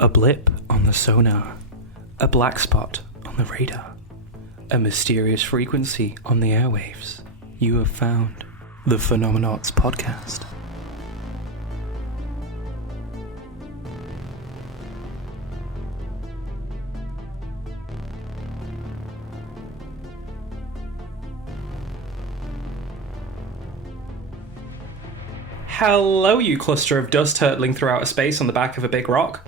A blip on the sonar, a black spot on the radar, a mysterious frequency on the airwaves. You have found the Phenomenauts podcast. Hello, you cluster of dust hurtling through outer space on the back of a big rock.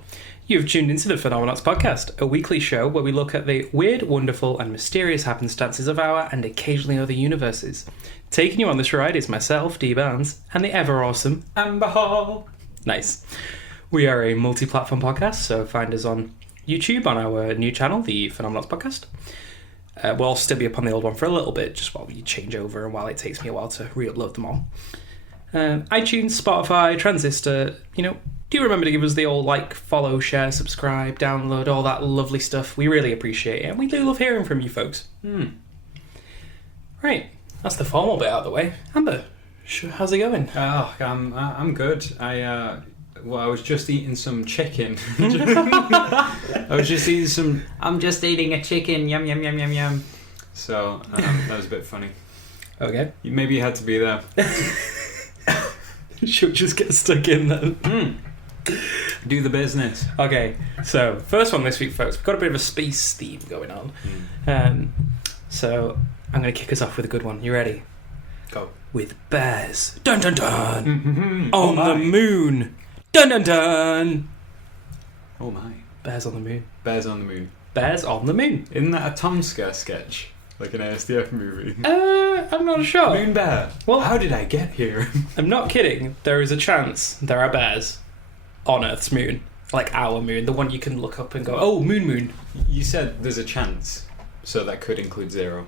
You've tuned into the Phenomenauts podcast, a weekly show where we look at the weird, wonderful, and mysterious happenstances of our and occasionally other universes. Taking you on this ride is myself, Dee Barnes, and the ever-awesome Amber Hall. Nice. We are a multi-platform podcast, so find us on YouTube on our new channel, the Phenomenauts podcast. We'll also still be up on the old one for a little bit, just while we change over and while it takes me a while to re-upload them all. iTunes, Spotify, Transistor, do remember to give us the old like, follow, share, subscribe, download, all that lovely stuff. We really appreciate it, and we do love hearing from you folks. Right, that's the formal bit out of the way. Amber, how's it going? Oh, I'm good. I was just eating some chicken. I'm just eating a chicken. Yum, yum, yum, yum, yum. So, that was a bit funny. Okay. Maybe you had to be there. Should just get stuck in then. Do the business. Okay, so first one this week, folks. We've got a bit of a space theme going on. So I'm going to kick us off with a good one. You ready? Go. With bears. Dun dun dun. Mm-hmm. On the moon. Dun dun dun. Oh my. Bears on the moon. Bears on the moon. Bears on the moon. Isn't that a Tom Scare sketch? Like an ASDF movie? I'm not sure. Moon bear. Well, how did I get here? I'm not kidding. There is a chance there are bears on Earth's moon. Like our moon. The one you can look up and go, oh, moon. You said there's a chance, so that could include 0.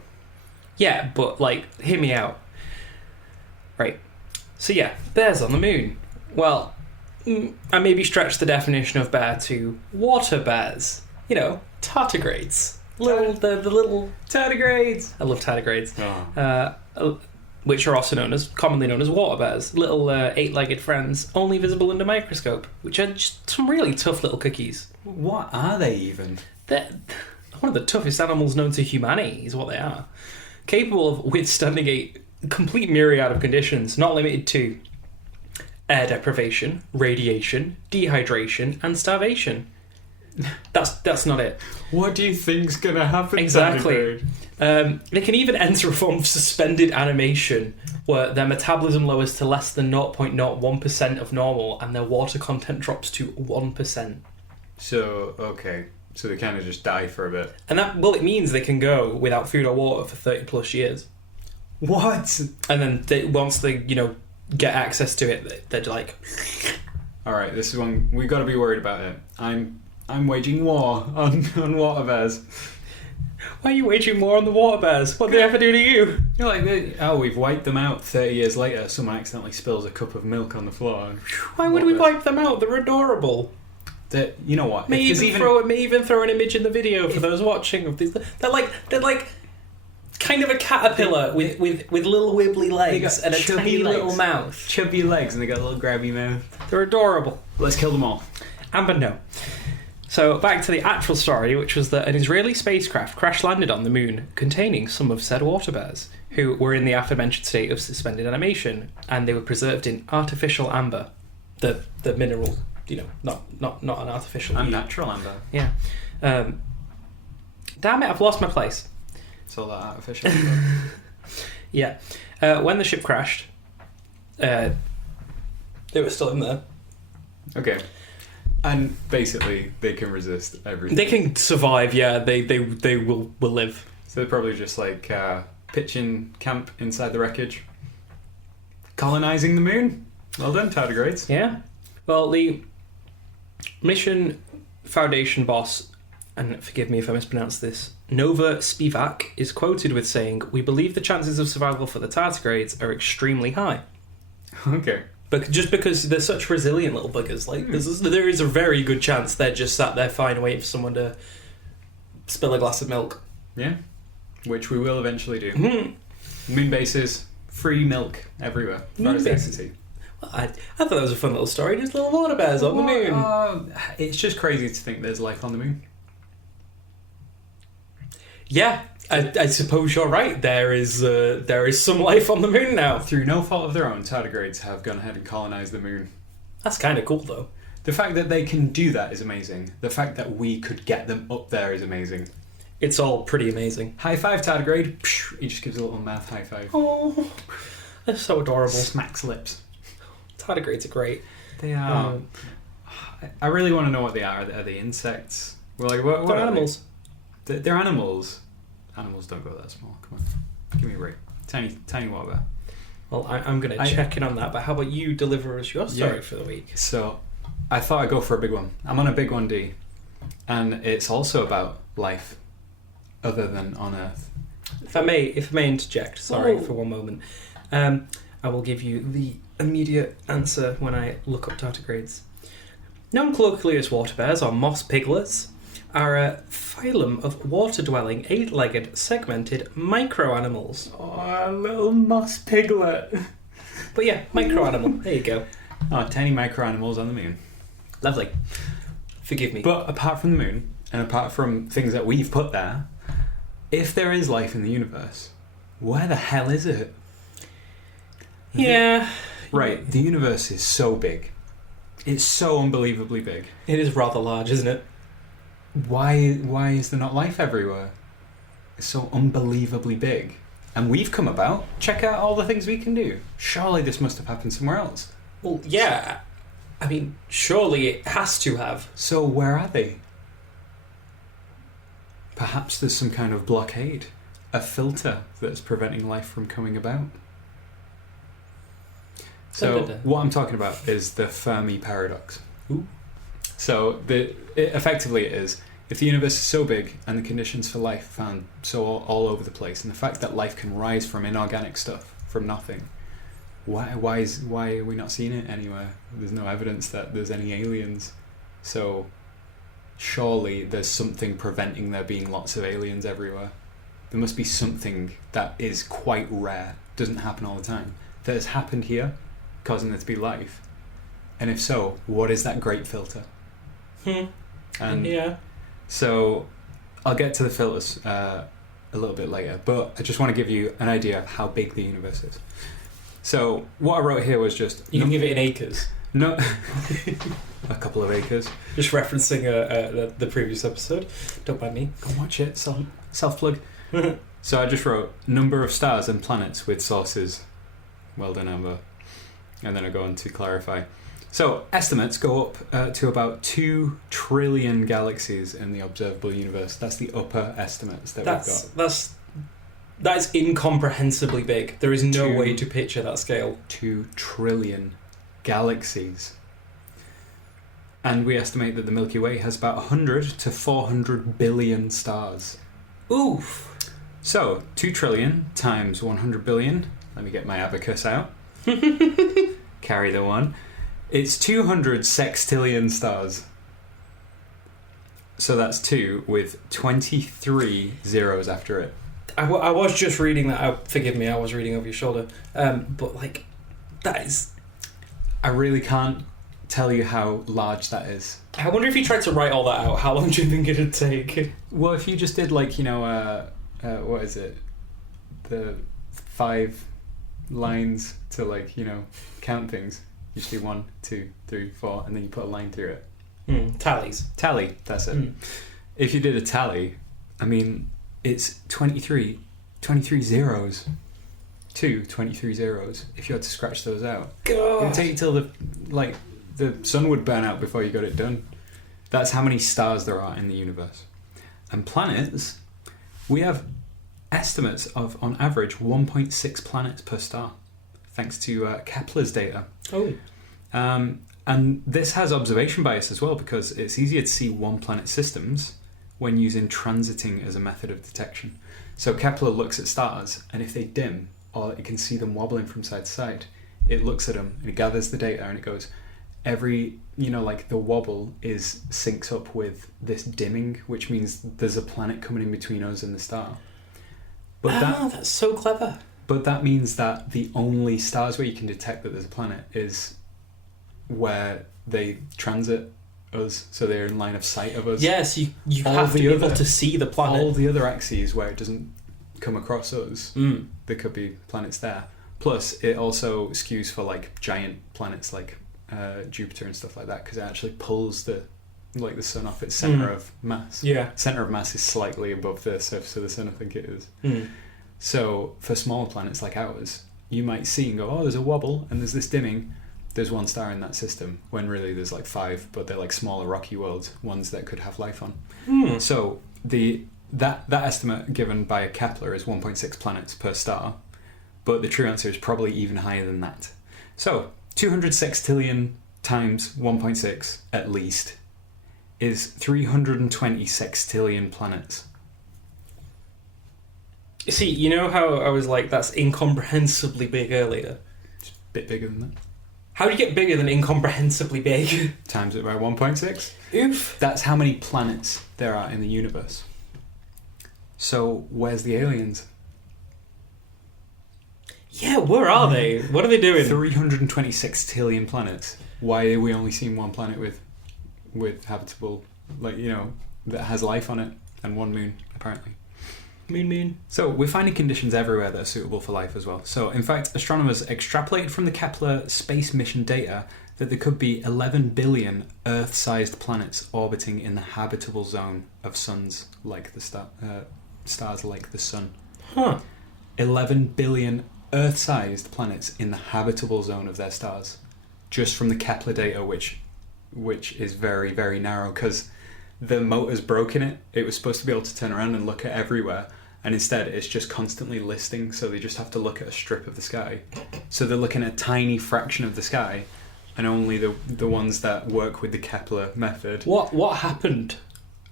Yeah, but, hear me out. Right. So, yeah, bears on the moon. Well, I maybe stretch the definition of bear to water bears. Tardigrades. The little tardigrades. I love tardigrades. Oh. Which are also commonly known as water bears. Little 8-legged friends, only visible under microscope, which are just some really tough little cookies. What are they even? They're one of the toughest animals known to humanity, is what they are. Capable of withstanding a complete myriad of conditions, not limited to air deprivation, radiation, dehydration, and starvation. That's not it. What do you think's going to happen? Exactly. They can even enter a form of suspended animation where their metabolism lowers to less than 0.01% of normal and their water content drops to 1%. So they kind of just die for a bit. And it means they can go without food or water for 30 plus years. What? And then once they, get access to it, they're like... Alright, this is one, we've got to be worried about it. I'm waging war on water bears. Why are you waging war on the water bears? What did they ever do to you? You're like, we've wiped them out 30 years later. Someone accidentally spills a cup of milk on the floor. Why would we wipe them out? They're adorable. You know what? May even throw an image in the video for those watching of these. They're like kind of a caterpillar with little wibbly legs and a tiny little mouth. Chubby legs, and they got a little grabby mouth. They're adorable. Let's kill them all. Amber, no. So, back to the actual story, which was that an Israeli spacecraft crash-landed on the moon containing some of said water bears, who were in the aforementioned state of suspended animation, and they were preserved in artificial amber. The mineral, not an artificial... Natural amber. Yeah. Damn it, I've lost my place. It's all that artificial amber. Yeah. When the ship crashed, they were still in there. Okay. And basically, they can resist everything. They can survive, yeah. They will live. So they're probably just pitching camp inside the wreckage. Colonising the moon. Well done, tardigrades. Yeah. Well, the Mission Foundation boss, and forgive me if I mispronounce this, Nova Spivak, is quoted with saying, "We believe the chances of survival for the tardigrades are extremely high." Okay. But just because they're such resilient little buggers, there is a very good chance they're just sat there fine waiting for someone to spill a glass of milk. Yeah, which we will eventually do. Mm-hmm. Moon bases, free milk everywhere. Moon bases. I thought that was a fun little story. Just little water bears on the moon. It's just crazy to think there's life on the moon. Yeah, I suppose you're right. There is some life on the moon now. Through no fault of their own, tardigrades have gone ahead and colonised the moon. That's kind of cool, though. The fact that they can do that is amazing. The fact that we could get them up there is amazing. It's all pretty amazing. High five, tardigrade. He just gives a little mouth high five. Oh, they're so adorable. Smacks lips. Tardigrades are great. They are. I really want to know what they are. Are they insects? Well, like, what They're are animals. They're animals. Animals don't go that small. Come on. Give me a break. Tiny water bear. Well, I'm going to check in on that, but how about you deliver us your story for the week? So, I thought I'd go for a big one. I'm on a big one, D. And it's also about life other than on Earth. If I may interject, sorry, for one moment. I will give you the immediate answer when I look up tardigrades. Known colloquially as water bears or moss piglets, are a phylum of water-dwelling, eight-legged, segmented micro-animals. Oh, a little moss piglet. But yeah, micro-animal. There you go. Oh, tiny micro-animals on the moon. Lovely. Forgive me. But apart from the moon, and apart from things that we've put there, if there is life in the universe, where the hell is it? Yeah. Right, the universe is so big. It's so unbelievably big. It is rather large, isn't it? Why is there not life everywhere? It's so unbelievably big. And we've come about. Check out all the things we can do. Surely this must have happened somewhere else. Well, yeah. I mean, surely it has to have. So where are they? Perhaps there's some kind of blockade. A filter that's preventing life from coming about. So what I'm talking about is the Fermi paradox. Ooh. So effectively it is, if the universe is so big and the conditions for life found so all over the place, and the fact that life can rise from inorganic stuff, from nothing, why are we not seeing it anywhere? There's no evidence that there's any aliens. So surely there's something preventing there being lots of aliens everywhere. There must be something that is quite rare, doesn't happen all the time, that has happened here, causing there to be life. And if so, what is that great filter? And yeah. So I'll get to the filters a little bit later, but I just want to give you an idea of how big the universe is. So what I wrote here was just... You can give it in acres. No, a couple of acres. Just referencing the previous episode. Don't mind me. Go watch it, self-plug. So I just wrote number of stars and planets with sources. Well done, Amber. And then I go on to clarify. So estimates go up to about 2 trillion galaxies in the observable universe. That's the upper estimates that we've got. That is incomprehensibly big. There is no way to picture that scale. 2 trillion galaxies. And we estimate that the Milky Way has about 100 to 400 billion stars. Oof. So 2 trillion times 100 billion. Let me get my abacus out. Carry the one. It's 200 sextillion stars. So that's 2 with 23 zeros after it. I was just reading that out. Forgive me, I was reading over your shoulder. But, like, that is... I really can't tell you how large that is. I wonder if you tried to write all that out, how long do you think it'd take? Well, if you just did, like, what is it? The 5 lines to, like, count things. You just do 1, 2, 3, 4, and then you put a line through it. Tallies. Tally, that's it. If you did a tally, I mean, it's 23 zeros. 23 zeros. If you had to scratch those out, God. it would take you till the sun would burn out before you got it done. That's how many stars there are in the universe. And planets, we have estimates of, on average, 1.6 planets per star, thanks to Kepler's data. Oh. And this has observation bias as well, because it's easier to see one-planet systems when using transiting as a method of detection. So Kepler looks at stars, and if they dim, or it can see them wobbling from side to side, it looks at them, and it gathers the data, and it goes, the wobble syncs up with this dimming, which means there's a planet coming in between us and the star. But that's so clever. But that means that the only stars where you can detect that there's a planet is where they transit us, so they're in line of sight of us. Yes, you All have to the be able other- to see the planet. All the other axes where it doesn't come across us, there could be planets there. Plus, it also skews for like giant planets like Jupiter and stuff like that, because it actually pulls the sun off its center of mass. Yeah. Center of mass is slightly above the surface of the sun, I think it is. Mm. So for smaller planets like ours, you might see and go, oh, there's a wobble and there's this dimming. There's one star in that system, when really there's like 5, but they're like smaller rocky worlds, ones that could have life on. So that estimate given by Kepler is 1.6 planets per star, but the true answer is probably even higher than that. So 206 sextillion times 1.6 at least is 320 sextillion planets. See, you know how I was like, that's incomprehensibly big earlier? It's a bit bigger than that. How do you get bigger than incomprehensibly big? Times it by 1.6. Oof. That's how many planets there are in the universe. So where's the aliens? Yeah, where are they? What are they doing? 326 sextillion planets. Why are we only seeing one planet with habitable, that has life on it, and one moon, apparently? Moon. So we're finding conditions everywhere that are suitable for life as well. So in fact, astronomers extrapolated from the Kepler space mission data that there could be 11 billion Earth-sized planets orbiting in the habitable zone of suns like the stars like the sun. Huh. 11 billion Earth-sized planets in the habitable zone of their stars, just from the Kepler data, which is very, very narrow, because the motor's broken it. It was supposed to be able to turn around and look at everywhere, and instead it's just constantly listing, so they just have to look at a strip of the sky. So they're looking at a tiny fraction of the sky, and only the ones that work with the Kepler method. What happened?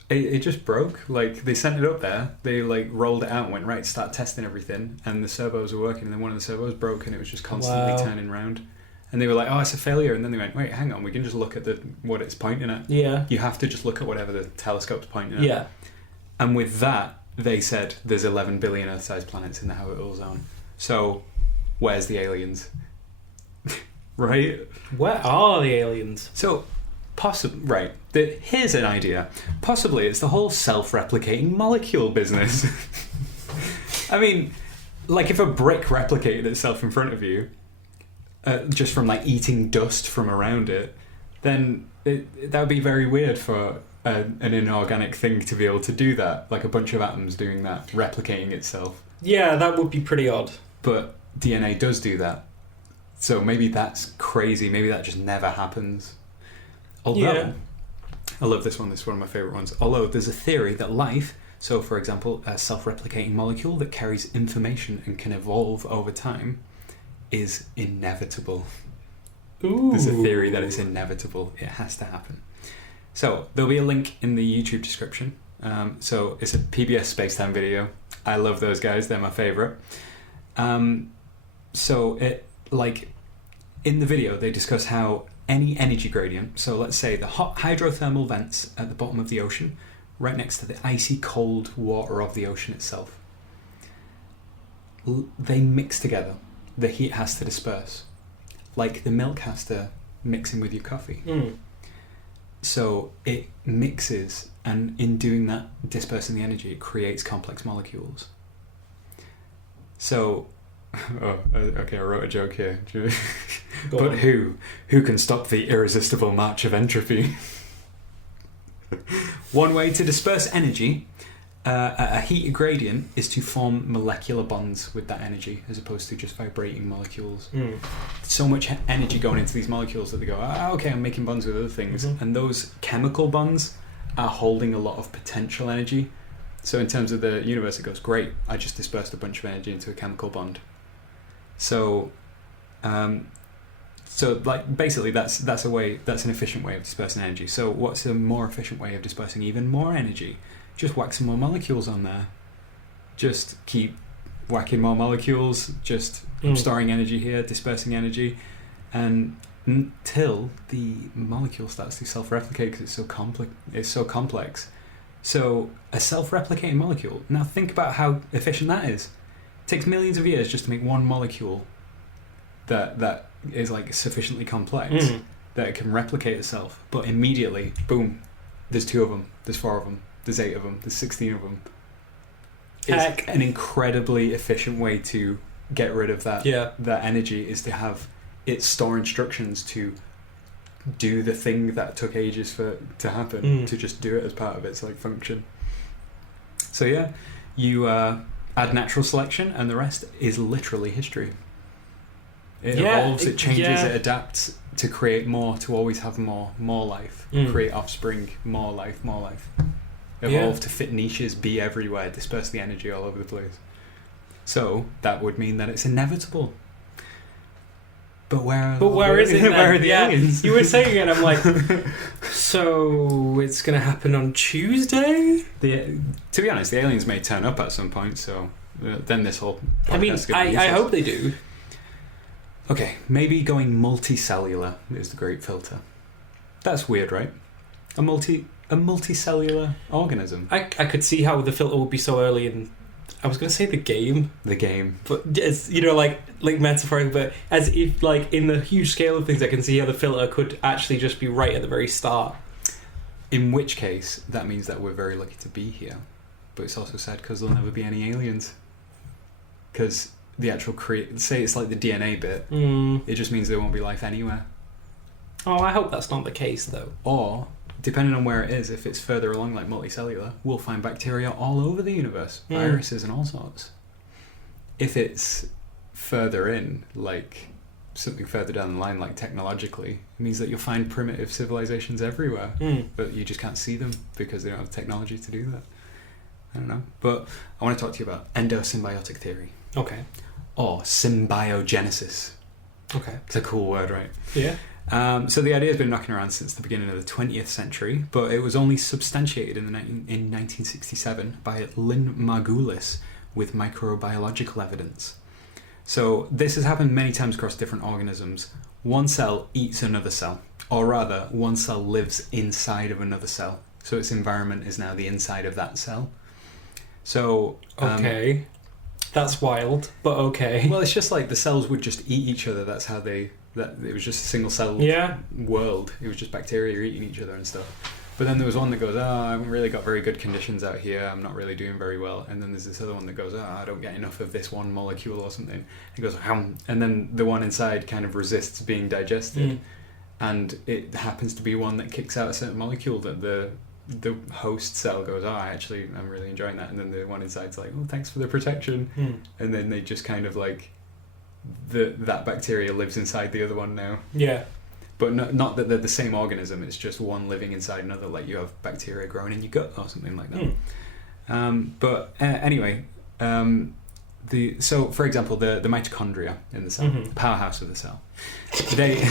It just broke. Like, they sent it up there, they rolled it out and went, right, start testing everything, and the servos were working, and then one of the servos broke and it was just constantly turning around. And they were like, oh, it's a failure. And then they went, wait, hang on, we can just look at what it's pointing at. Yeah. You have to just look at whatever the telescope's pointing at. Yeah. And with that, they said there's 11 billion Earth-sized planets in the habitable zone. So, where's the aliens? Right? Where are the aliens? So, right. Here's an idea. Possibly it's the whole self-replicating molecule business. I mean, if a brick replicated itself in front of you, just from eating dust from around it, then that would be very weird for an inorganic thing to be able to do that, like a bunch of atoms doing that, replicating itself. Yeah, that would be pretty odd. But DNA does do that, so maybe that's crazy. Maybe that just never happens. Although, I love this one. This is one of my favourite ones. Although there's a theory that life, so for example, a self-replicating molecule that carries information and can evolve over time, is inevitable. Ooh. There's a theory that it's inevitable. It has to happen. So there'll be a link in the YouTube description. So it's a PBS Spacetime video. I love those guys. They're my favourite. So it in the video they discuss how any energy gradient. So let's say the hot hydrothermal vents at the bottom of the ocean, right next to the icy cold water of the ocean itself, they mix together. The heat has to disperse, like the milk has to mix in with your coffee. So it mixes, and in doing that, dispersing the energy, it creates complex molecules. So, okay, I wrote a joke here. But who can stop the irresistible march of entropy? One way to disperse energy at a heat gradient is to form molecular bonds with that energy, as opposed to just vibrating molecules. So much energy going into these molecules that they go, okay, I'm making bonds with other things. And those chemical bonds are holding a lot of potential energy. So in terms of the universe, it goes, great, I just dispersed a bunch of energy into a chemical bond. So basically that's an efficient way of dispersing energy. So what's a more efficient way of dispersing even more energy? Just whack some more molecules on there. Just keep whacking more molecules, just storing energy here, dispersing energy, and until the molecule starts to self-replicate, because it's so complex. So a self-replicating molecule, now think about how efficient that is. takes millions of years just to make one molecule that is like sufficiently complex that it can replicate itself. But immediately, boom, there's 2 of them, there's 4 of them, there's 8 of them, there's 16 of them. It's an incredibly efficient way to get rid of that energy, is to have it store instructions to do the thing that took ages to happen, to just do it as part of its like function. So yeah, you add natural selection and the rest is literally history. It evolves, it changes, it adapts to create more, to always have more life, create offspring, more life. Evolve to fit niches, be everywhere, disperse the energy all over the place. So that would mean that it's inevitable. But where is it then? Where are the aliens? You were saying it, I'm like, so it's going to happen on Tuesday? To be honest, the aliens may turn up at some point, so then this whole podcast I hope they do. Okay, maybe going multicellular is the great filter. That's weird, right? A multicellular organism. I could see how the filter would be so early in, I was going to say the game. But as, like metaphor, but as if like in the huge scale of things, I can see how the filter could actually just be right at the very start. In which case, that means that we're very lucky to be here. But it's also sad because there'll never be any aliens. Because the actual say it's like the DNA bit, it just means there won't be life anywhere. Oh, I hope that's not the case though. Or, depending on where it is, if it's further along like multicellular, we'll find bacteria all over the universe, viruses and all sorts. If it's further in, like something further down the line, like technologically, it means that you'll find primitive civilizations everywhere, but you just can't see them because they don't have the technology to do that. I don't know. But I want to talk to you about endosymbiotic theory. Okay. Or symbiogenesis. Okay. It's a cool word, right? Yeah. So the idea has been knocking around since the beginning of the 20th century, but it was only substantiated in 1967 by Lynn Margulis with microbiological evidence. So this has happened many times across different organisms. One cell eats another cell, or rather, one cell lives inside of another cell. So its environment is now the inside of that cell. So okay, that's wild, but okay. Well, it's just like the cells would just eat each other. That's how it was just a single cell world. It was just bacteria eating each other and stuff. But then there was one that goes, I haven't really got very good conditions out here. I'm not really doing very well. And then there's this other one that goes, I don't get enough of this one molecule or something. It goes, and then the one inside kind of resists being digested. And it happens to be one that kicks out a certain molecule that the host cell goes, I'm really enjoying that. And then the one inside's like, thanks for the protection. And then they just kind of like, that bacteria lives inside the other one now. Yeah. But not that they're the same organism, it's just one living inside another, like you have bacteria growing in your gut or something like that. Anyway, so for example, the mitochondria in the cell, the powerhouse of the cell, they...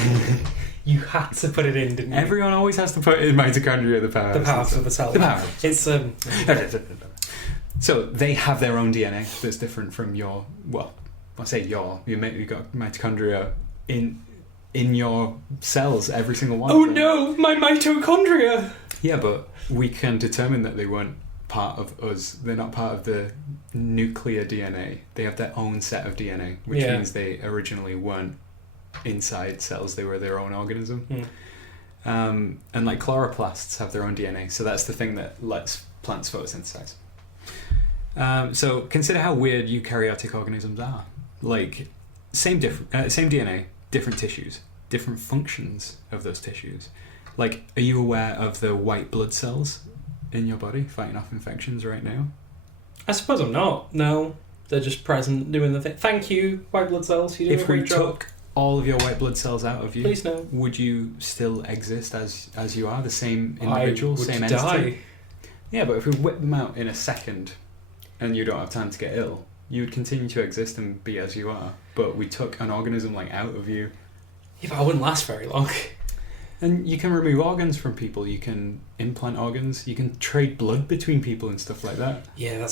You had to put it in, didn't you? Everyone always has to put in mitochondria, the powerhouse of the cell. The powerhouse. It's So they have their own DNA that's different from your. Well, I say you've got mitochondria in your cells, every single one. Oh no, my mitochondria! Yeah, but we can determine that they weren't part of us. They're not part of the nuclear DNA. They have their own set of DNA, which means they originally weren't inside cells. They were their own organism. And like chloroplasts have their own DNA, so that's the thing that lets plants photosynthesize. So consider how weird eukaryotic organisms are. Like same DNA, different tissues, different functions of those tissues. Like, are you aware of the white blood cells in your body fighting off infections right now? I suppose I'm not. No, they're just present doing the thing. Thank you, white blood cells. You do a great job. Took all of your white blood cells out of you, please no, would you still exist as you are, the same individual, same entity? Die. Yeah, but if we whip them out in a second and you don't have time to get ill, you would continue to exist and be as you are. But we took an organism like out of you. Yeah, but I wouldn't last very long. And you can remove organs from people, you can implant organs, you can trade blood between people and stuff like that. Yeah,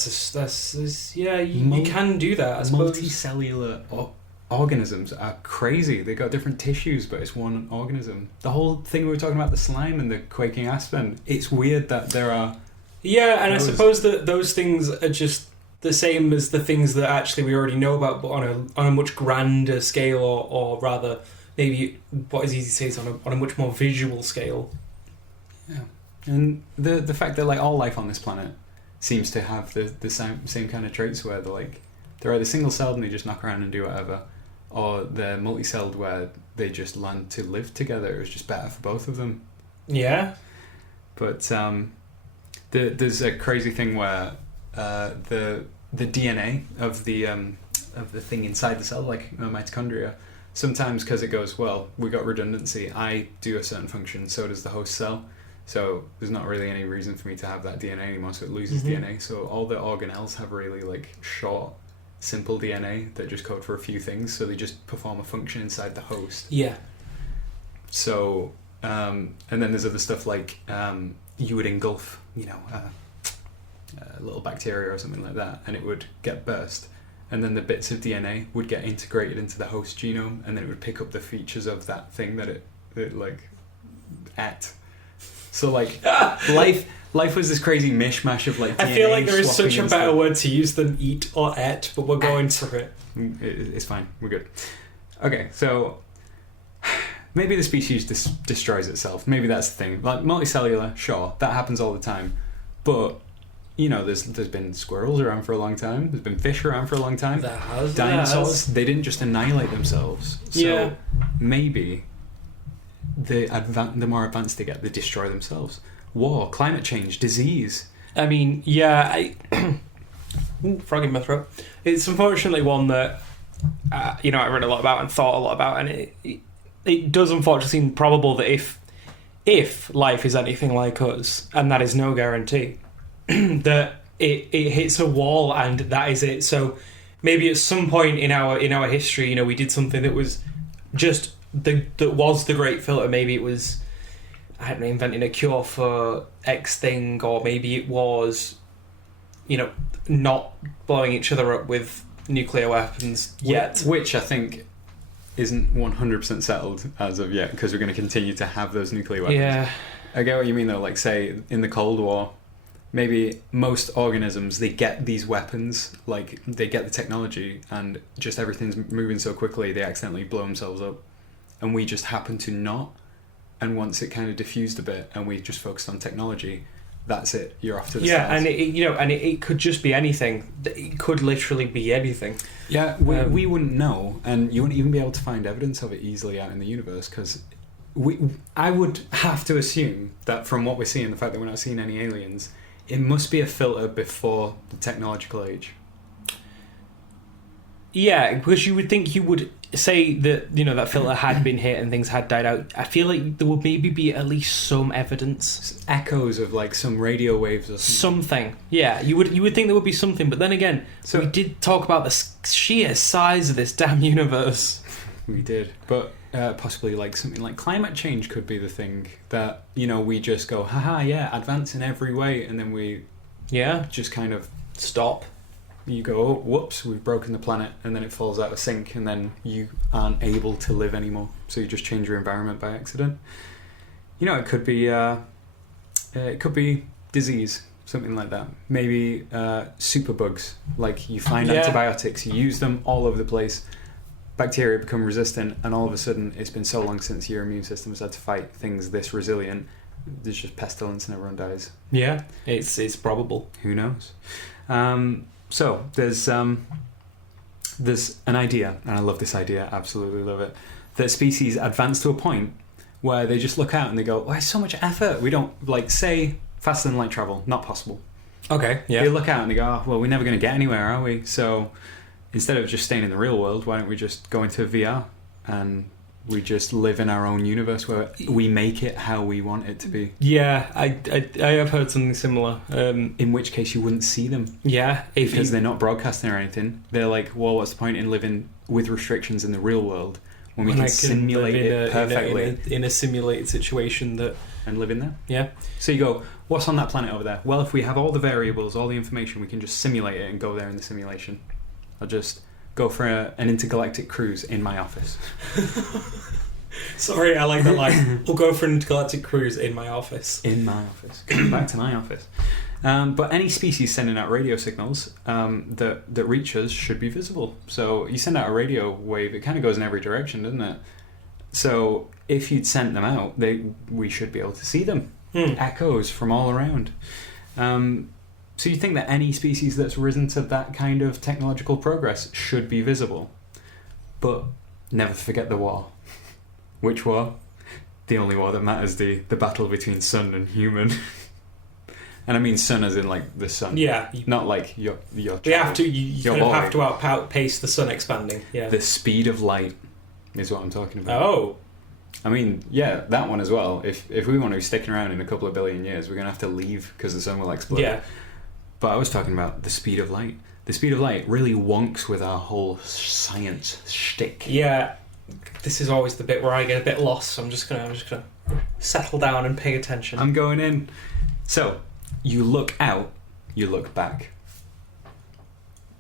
you can do that, I suppose. Multicellular organisms are crazy. They got different tissues, but it's one organism. The whole thing we were talking about, the slime and the quaking aspen, it's weird that there are... Yeah, and I suppose that those things are just the same as the things that actually we already know about, but on a much grander scale, or rather, maybe what is easy to say is on a much more visual scale. Yeah, and the fact that like all life on this planet seems to have the same kind of traits where they're either single-celled and they just knock around and do whatever, or they're multi-celled where they just learn to live together. It was just better for both of them. Yeah. But there's a crazy thing where the DNA of the thing inside the cell, like mitochondria, sometimes because it goes, well, we got redundancy, I do a certain function, so does the host cell. So there's not really any reason for me to have that DNA anymore, so it loses DNA. So all the organelles have really like short, simple DNA that just code for a few things, so they just perform a function inside the host. Yeah. So, and then there's other stuff like you would engulf, a little bacteria or something like that, and it would get burst. And then the bits of DNA would get integrated into the host genome, and then it would pick up the features of that thing that it like ate. So like life was this crazy mishmash of like DNA. I feel like there is such a better stuff. word to use than eat or et, but we're going for it. It's fine. We're good. Okay, so maybe the species destroys itself. Maybe that's the thing. Like multicellular, sure, that happens all the time. But there's been squirrels around for a long time. There's been fish around for a long time. There has. Dinosaurs, they didn't just annihilate themselves. So maybe the more advanced they get, they destroy themselves. War, climate change, disease. I mean, yeah, frog in my throat. It's unfortunately one that I read a lot about and thought a lot about, and it does unfortunately seem probable that if life is anything like us, and that is no guarantee, that it hits a wall and that is it. So maybe at some point in our history, we did something that was just that was the great filter. Maybe it was, I don't know, inventing a cure for X thing, or maybe it was, not blowing each other up with nuclear weapons yet. Which I think isn't 100% settled as of yet, because we're going to continue to have those nuclear weapons. Yeah. I get what you mean though, like say in the Cold War, maybe most organisms, they get these weapons, like they get the technology, and just everything's moving so quickly they accidentally blow themselves up, and we just happen to not. And once it kind of diffused a bit and we just focused on technology, that's it, you're off to the stars. And it could just be anything. It could literally be anything. Yeah, we wouldn't know, and you wouldn't even be able to find evidence of it easily out in the universe, because I would have to assume that from what we're seeing, the fact that we're not seeing any aliens, it must be a filter before the technological age. Yeah, because you would think you would say that, that filter had been hit and things had died out. I feel like there would maybe be at least some evidence. Echoes of like some radio waves or something. Something. Yeah, you would think there would be something, but then again, we did talk about the sheer size of this damn universe. We did, but possibly like something like climate change could be the thing that, we just go, haha, yeah, advance in every way, and then we just kind of stop. You go, oh, whoops, we've broken the planet, and then it falls out of sync, and then you aren't able to live anymore. So you just change your environment by accident. It could be disease, something like that. Maybe superbugs, like you find antibiotics, you use them all over the place, bacteria become resistant, and all of a sudden it's been so long since your immune system has had to fight things this resilient, there's just pestilence and everyone dies. Yeah, it's probable. Who knows? So there's an idea, and I love this idea, absolutely love it, that species advance to a point where they just look out and they go, why so much effort? We don't, say, faster than light travel, not possible. Okay, yeah. They look out and they go, oh, well, we're never going to get anywhere, are we? So instead of just staying in the real world, why don't we just go into VR and we just live in our own universe where we make it how we want it to be. Yeah, I have heard something similar. In which case you wouldn't see them. Yeah. Because they're not broadcasting or anything. They're like, well, what's the point in living with restrictions in the real world when we can simulate it perfectly. In a simulated situation that... And live in there? Yeah. So you go, what's on that planet over there? Well, if we have all the variables, all the information, we can just simulate it and go there in the simulation. I'll just... go for an intergalactic cruise in my office. Sorry, I like that line. We'll go for an intergalactic cruise in my office. In my office. Coming back to my office. But any species sending out radio signals that reach us should be visible. So you send out a radio wave, it kind of goes in every direction, doesn't it? So if you'd sent them out, we should be able to see them. Echoes from all around. So you think that any species that's risen to that kind of technological progress should be visible. But never forget the war. Which war? The only war that matters, the battle between sun and human. And I mean sun as in like the sun. Yeah. Not like your child. You kind of have to outpace the sun expanding. Yeah. The speed of light is what I'm talking about. Oh. I mean, yeah, that one as well. If we want to be sticking around in a couple of billion years, we're going to have to leave because the sun will explode. Yeah. But I was talking about the speed of light. The speed of light really wonks with our whole science shtick. Yeah. This is always the bit where I get a bit lost, so I'm just gonna settle down and pay attention. I'm going in. So, you look out, you look back.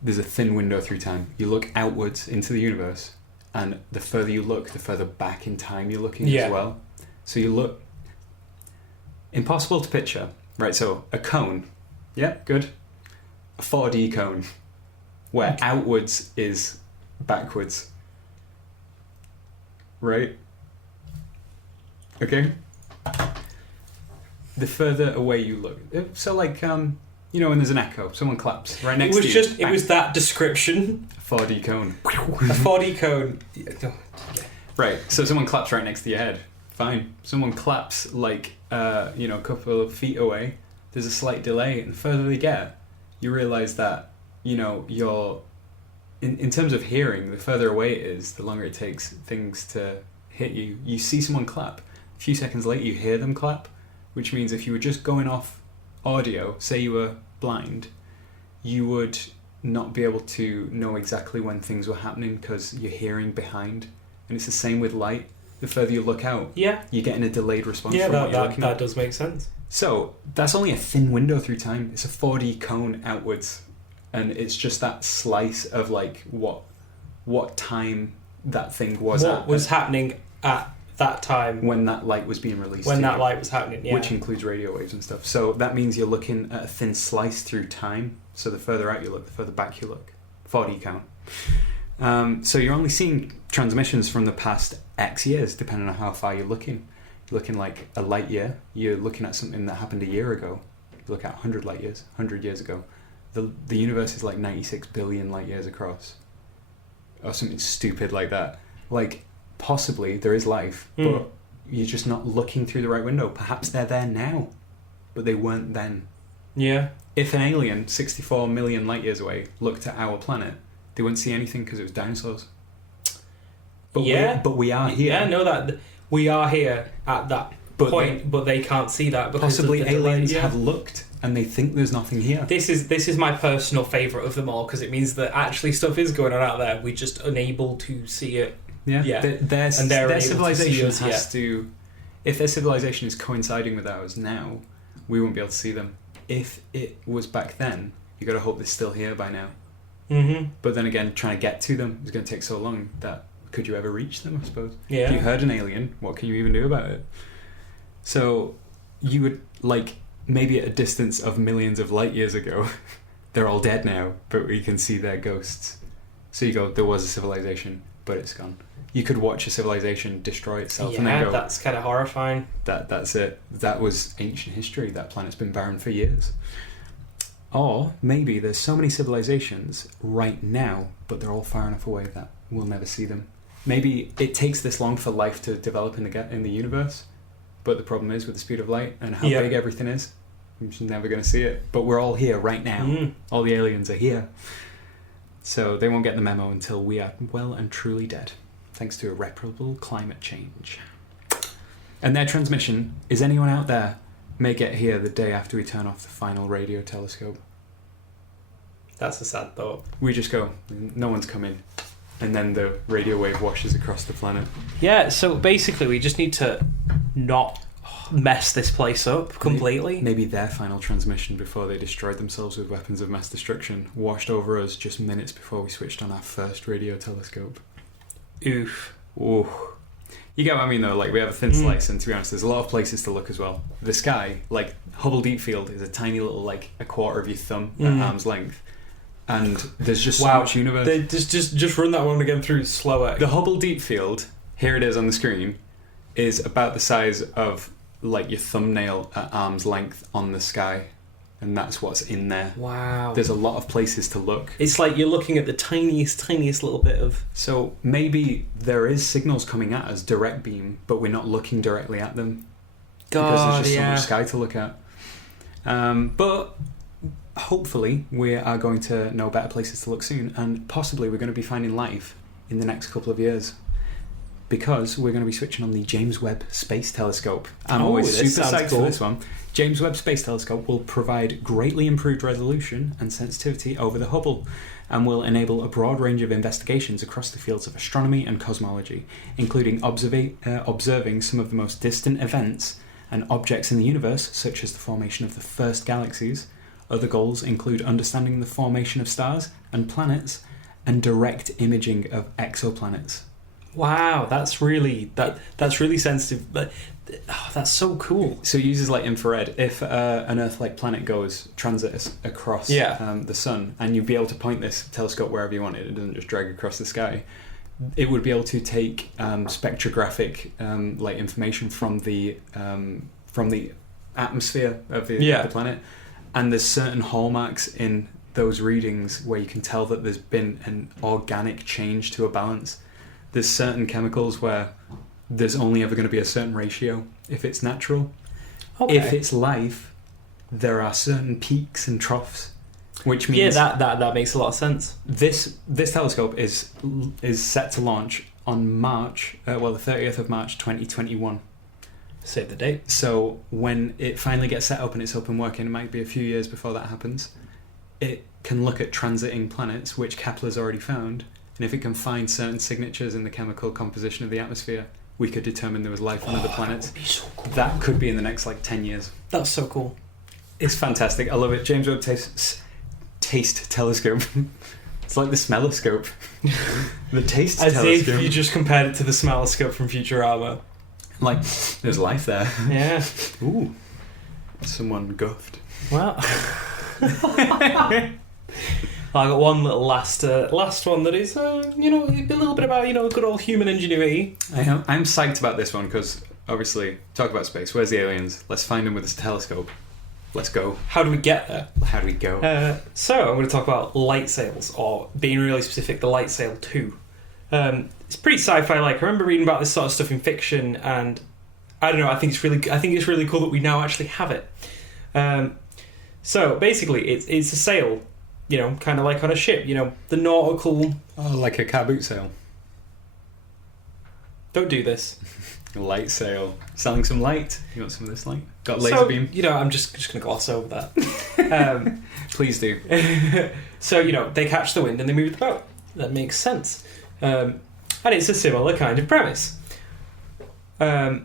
There's a thin window through time. You look outwards into the universe, and the further you look, the further back in time you're looking as well. So you look... Impossible to picture. Right, so a cone. Yeah, good. A 4D cone, where outwards is backwards. Right? Okay? The further away you look. So like, when there's an echo, someone claps right next to you. It was that description. A 4D cone. A 4D cone. Right, so someone claps right next to your head. Fine. Someone claps like, a couple of feet away. There's a slight delay, and the further they get, you realise that, you're... In terms of hearing, the further away it is, the longer it takes things to hit you. You see someone clap. A few seconds later, you hear them clap, which means if you were just going off audio, say you were blind, you would not be able to know exactly when things were happening because you're hearing behind. And it's the same with light. The further you look out, you're getting a delayed response from what you're looking at. That does make sense. So, that's only a thin window through time. It's a 4D cone outwards. And it's just that slice of like what time that thing was at. What was happening at that time. When that light was being released. When that light was happening, yeah. Which includes radio waves and stuff. So that means you're looking at a thin slice through time. So the further out you look, the further back you look. 4D count. So you're only seeing transmissions from the past X years, depending on how far you're looking. You're looking like a light year. You're looking at something that happened a year ago. You look at 100 light years, 100 years ago. The universe is like 96 billion light years across. Or something stupid like that. Like, possibly there is life, but you're just not looking through the right window. Perhaps they're there now, but they weren't then. Yeah. If an alien 64 million light years away looked at our planet, they wouldn't see anything because it was dinosaurs. But we are here. Yeah, know that we are here at that point, but they can't see that because possibly of the aliens delay. have looked and they think there's nothing here. This is my personal favourite of them all because it means that actually stuff is going on out there. We're just unable to see it. Yeah. Their civilization us, has to. If their civilization is coinciding with ours now, we won't be able to see them. If it was back then, you got to hope they're still here by now. Mm-hmm. But then again, trying to get to them is going to take so long that could you ever reach them? I suppose. Yeah. If you heard an alien, what can you even do about it? So you would like. Maybe at a distance of millions of light years ago, they're all dead now, but we can see their ghosts. So you go, there was a civilization, but it's gone. You could watch a civilization destroy itself and then go... that's kind of horrifying. That's it. That was ancient history. That planet's been barren for years. Or maybe there's so many civilizations right now, but they're all far enough away that we'll never see them. Maybe it takes this long for life to develop in the universe, but the problem is with the speed of light and how big everything is, I'm just never going to see it. But we're all here right now. All the aliens are here. So they won't get the memo until we are well and truly dead, thanks to irreparable climate change. And their transmission, is anyone out there, may get here the day after we turn off the final radio telescope. That's a sad thought. We just go, no one's coming. And then the radio wave washes across the planet. Yeah, so basically we just need to not mess this place up completely. Maybe their final transmission before they destroyed themselves with weapons of mass destruction washed over us just minutes before we switched on our first radio telescope. Oof. Ooh. You get what I mean, though? Like, we have a thin slice, and to be honest, there's a lot of places to look as well. The sky, like, Hubble Deep Field is a tiny little, like, a quarter of your thumb at arm's length. And there's just so much universe. Just run that one again through slower. The Hubble Deep Field, here it is on the screen, is about the size of, like, your thumbnail at arm's length on the sky. And that's what's in there. Wow. There's a lot of places to look. It's like you're looking at the tiniest little bit of... So maybe there is signals coming at us, direct beam, but we're not looking directly at them. Because there's just so much sky to look at. But hopefully we are going to know better places to look soon, and possibly we're going to be finding life in the next couple of years. Because we're going to be switching on the James Webb Space Telescope. I'm always super psyched for this one. James Webb Space Telescope will provide greatly improved resolution and sensitivity over the Hubble, and will enable a broad range of investigations across the fields of astronomy and cosmology, including observing some of the most distant events and objects in the universe, such as the formation of the first galaxies. Other goals include understanding the formation of stars and planets, and direct imaging of exoplanets. Wow, that's really sensitive. That's so cool. So it uses like infrared. If an Earth-like planet transits across the sun, and you'd be able to point this telescope wherever you want it doesn't just drag across the sky, it would be able to take spectrographic like information from the atmosphere of the planet, and there's certain hallmarks in those readings where you can tell that there's been an organic change to a balance. There's certain chemicals where there's only ever going to be a certain ratio if it's natural. Okay. If it's life, there are certain peaks and troughs, which means that makes a lot of sense. This telescope is set to launch on the 30th of March 2021. Save the date. So when it finally gets set up and it's up and working, it might be a few years before that happens. It can look at transiting planets, which Kepler's already found. And if it can find certain signatures in the chemical composition of the atmosphere, we could determine there was life on other planets. That would be so cool. That could be in the next 10 years. That's so cool. It's fantastic. I love it. James Webb Taste Telescope. It's like the smelloscope. The taste As telescope. if you just compared it to the smelloscope from Futurama. Like, there's life there. Yeah. Ooh. Someone guffed. Well... I got one little last one that is, a little bit about, good old human ingenuity. I'm psyched about this one because, obviously, talk about space. Where's the aliens? Let's find them with this telescope. Let's go. How do we get there? How do we go? So, I'm going to talk about light sails, or being really specific, the light sail 2. It's pretty sci-fi-like. I remember reading about this sort of stuff in fiction, and I don't know, I think it's really cool that we now actually have it. So, basically, it's a sail. Kind of like on a ship, the nautical... Oh, like a car boot sail. Don't do this. Light sail. Selling some light. You want some of this light? Got laser beam? I'm just going to gloss over that. Please do. So, they catch the wind and they move the boat. That makes sense. And it's a similar kind of premise. It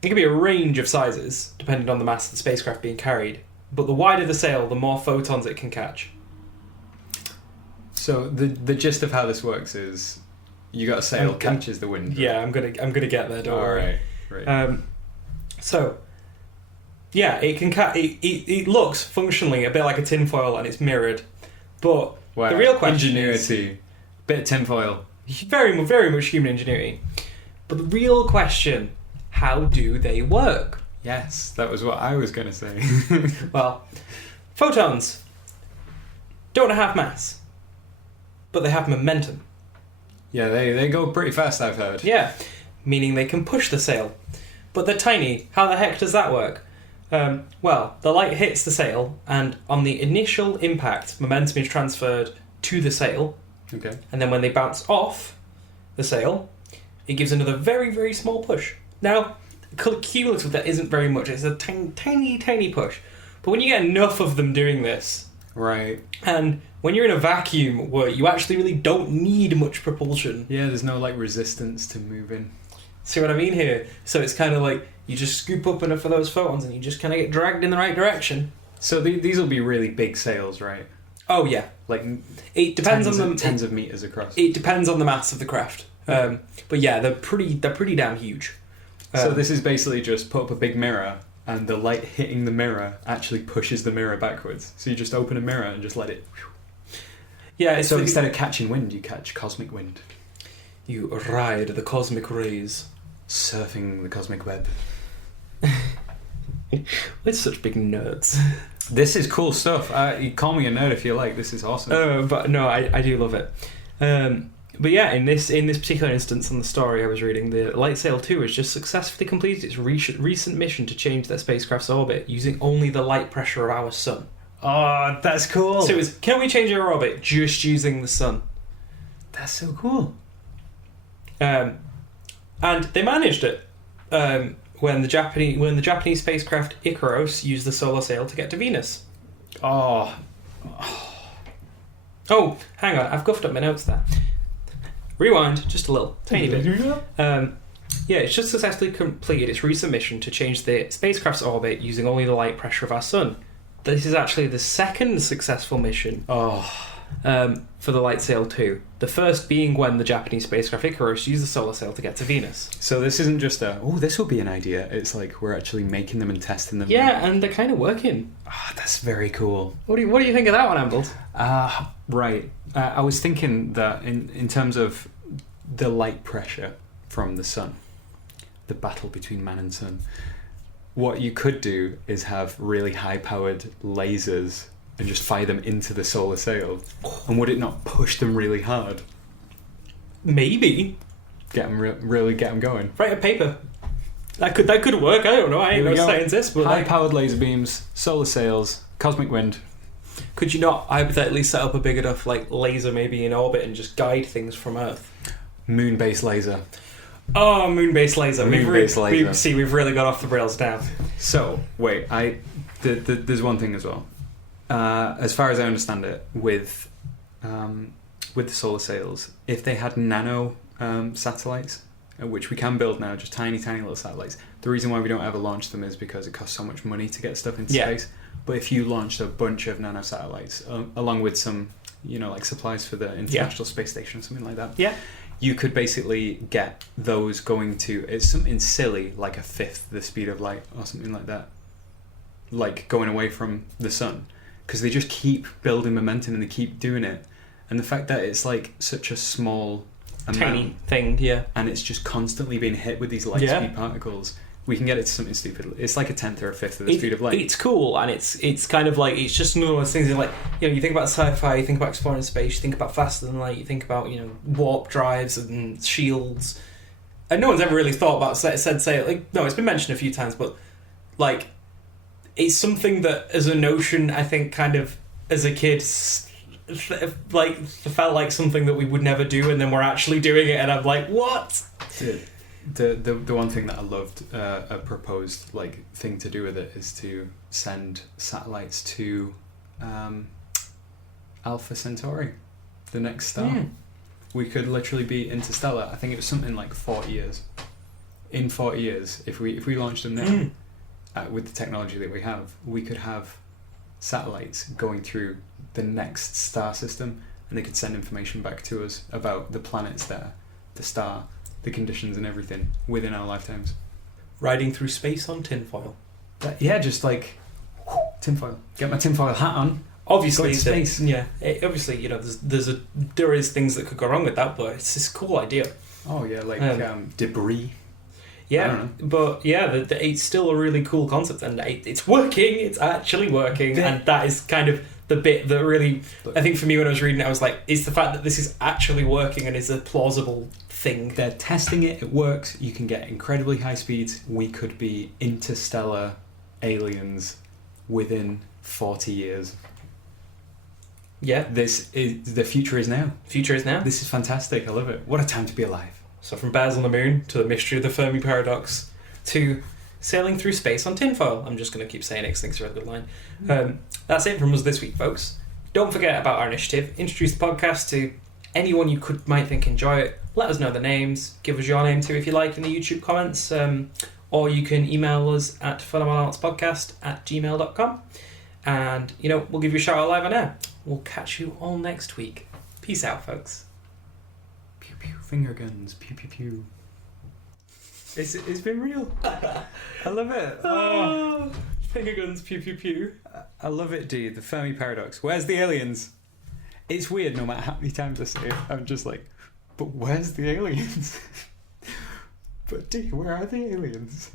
can be a range of sizes, depending on the mass of the spacecraft being carried. But the wider the sail, the more photons it can catch. So the gist of how this works is you got a sail catches the wind. Yeah, I'm gonna get there. Don't worry. Right. So yeah, it can it looks functionally a bit like a tinfoil and it's mirrored, but the real question ingenuity, bit of tinfoil, very much human ingenuity. But the real question: how do they work? Yes, that was what I was going to say. Well, photons don't have mass. But they have momentum. Yeah, they go pretty fast, I've heard. Yeah, meaning they can push the sail. But they're tiny. How the heck does that work? Well, the light hits the sail, and on the initial impact, momentum is transferred to the sail. Okay. And then when they bounce off the sail, it gives another very, very small push. Now, cumulative, that isn't very much. It's a tiny push. But when you get enough of them doing this... Right. And... when you're in a vacuum where you actually really don't need much propulsion. Yeah, there's no resistance to moving. See what I mean here? So it's kind of like you just scoop up enough of those photons and you just kind of get dragged in the right direction. So these will be really big sails, right? Oh yeah. It depends on tens of meters across. It depends on the mass of the craft. But yeah, they're pretty damn huge. So this is basically just put up a big mirror, and the light hitting the mirror actually pushes the mirror backwards. So you just open a mirror and just let it... Yeah, So instead of catching wind, you catch cosmic wind. You ride the cosmic rays. Surfing the cosmic web. We're such big nerds. This is cool stuff. You call me a nerd if you like. This is awesome. But no, I do love it. But yeah, in this particular instance on the story I was reading, the LightSail 2 has just successfully completed its recent mission to change their spacecraft's orbit using only the light pressure of our sun. Oh, that's cool. So it was, can we change our orbit just using the sun? That's so cool. And they managed it when the Japanese spacecraft Icaros used the solar sail to get to Venus. Oh, hang on, I've guffed up my notes there. Rewind, just a little, tiny bit. Yeah, it's just successfully completed its recent mission to change the spacecraft's orbit using only the light pressure of our sun. This is actually the second successful mission for the LightSail 2. The first being when the Japanese spacecraft Icarus used the solar sail to get to Venus. So this isn't just this will be an idea. It's like we're actually making them and testing them. Yeah, and they're kind of working. That's very cool. What do you think of that one, Ambled? Right. I was thinking that in terms of the light pressure from the sun, the battle between man and sun, what you could do is have really high-powered lasers and just fire them into the solar sail. And would it not push them really hard? Maybe. Get them really get them going. Write a paper. That could work. I don't know. I ain't no scientist. But high-powered laser beams, solar sails, cosmic wind. Could you not hypothetically set up a big enough laser maybe in orbit and just guide things from Earth? Moon-based laser. Oh, moon-based laser. We've really got off the rails now. So, wait, there's one thing as well. As far as I understand it, with the solar sails, if they had nano satellites, which we can build now, just tiny little satellites, the reason why we don't ever launch them is because it costs so much money to get stuff into space. But if you launched a bunch of nano satellites, along with some, supplies for the International Space Station or something like that, you could basically get those going to, it's something silly, like a fifth the speed of light or something like that, like going away from the sun, because they just keep building momentum and they keep doing it. And the fact that it's like such a small amount, tiny thing, and it's just constantly being hit with these light speed particles, we can get it to something stupid. It's like a tenth or a fifth of the speed of light. It's cool, and it's kind of like, it's just another one of those things that, you think about sci-fi, you think about exploring space, you think about faster than light, you think about, warp drives and shields, and no one's ever really thought about no, it's been mentioned a few times, but it's something that as a notion, I think kind of as a kid felt like something that we would never do, and then we're actually doing it, and I'm like, what? The one thing that I loved, a proposed thing to do with it, is to send satellites to Alpha Centauri, the next star. We could literally be interstellar. I think it was something like 40 years. In 40 years, if we launched them now, with the technology that we have, we could have satellites going through the next star system, and they could send information back to us about the planets there, the star, the conditions and everything within our lifetimes. Riding through space on tinfoil. Just tinfoil. Get my tinfoil hat on. Obviously, space. Obviously, there is things that could go wrong with that, but it's this cool idea. Oh yeah, debris. Yeah, but it's still a really cool concept, and it's working. It's actually working, and that is kind of the bit that really, I think for me when I was reading it, I was like, it's the fact that this is actually working and is a plausible thing. They're testing it. It works. You can get incredibly high speeds. We could be interstellar aliens within 40 years. Yeah, the future is now. Future is now. This is fantastic. I love it. What a time to be alive. So from Bears on the Moon to the mystery of the Fermi paradox to sailing through space on tinfoil. I'm just going to keep saying it because I think it's a really good line. That's it from us this week, folks. Don't forget about our initiative. Introduce the podcast to anyone you might think enjoy it. Let us know the names. Give us your name too if you like in the YouTube comments. Or you can email us at phenomonautspodcast@gmail.com. And, we'll give you a shout out live on air. We'll catch you all next week. Peace out, folks. Pew pew finger guns. Pew pew pew. It's been real. I love it. Finger guns, pew pew pew. I love it, dude. The Fermi paradox. Where's the aliens? It's weird. No matter how many times I say it, I'm just like, but where's the aliens? But dude, where are the aliens?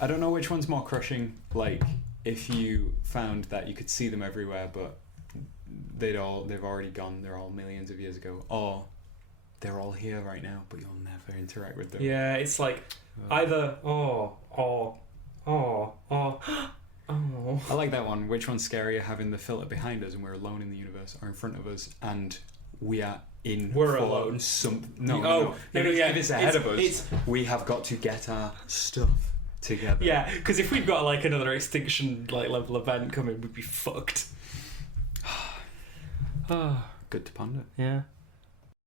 I don't know which one's more crushing. Like, if you found that you could see them everywhere, but they've already gone. They're all millions of years ago, or they're all here right now, but you'll never interact with them. Yeah, it's like either oh. I like that one. Which one's scarier, having the filter behind us and we're alone in the universe, or in front of us and we're alone? No. If it's ahead of us, we have got to get our stuff together. Yeah, because if we've got like another extinction like level event coming, we'd be fucked. Good to ponder. Yeah.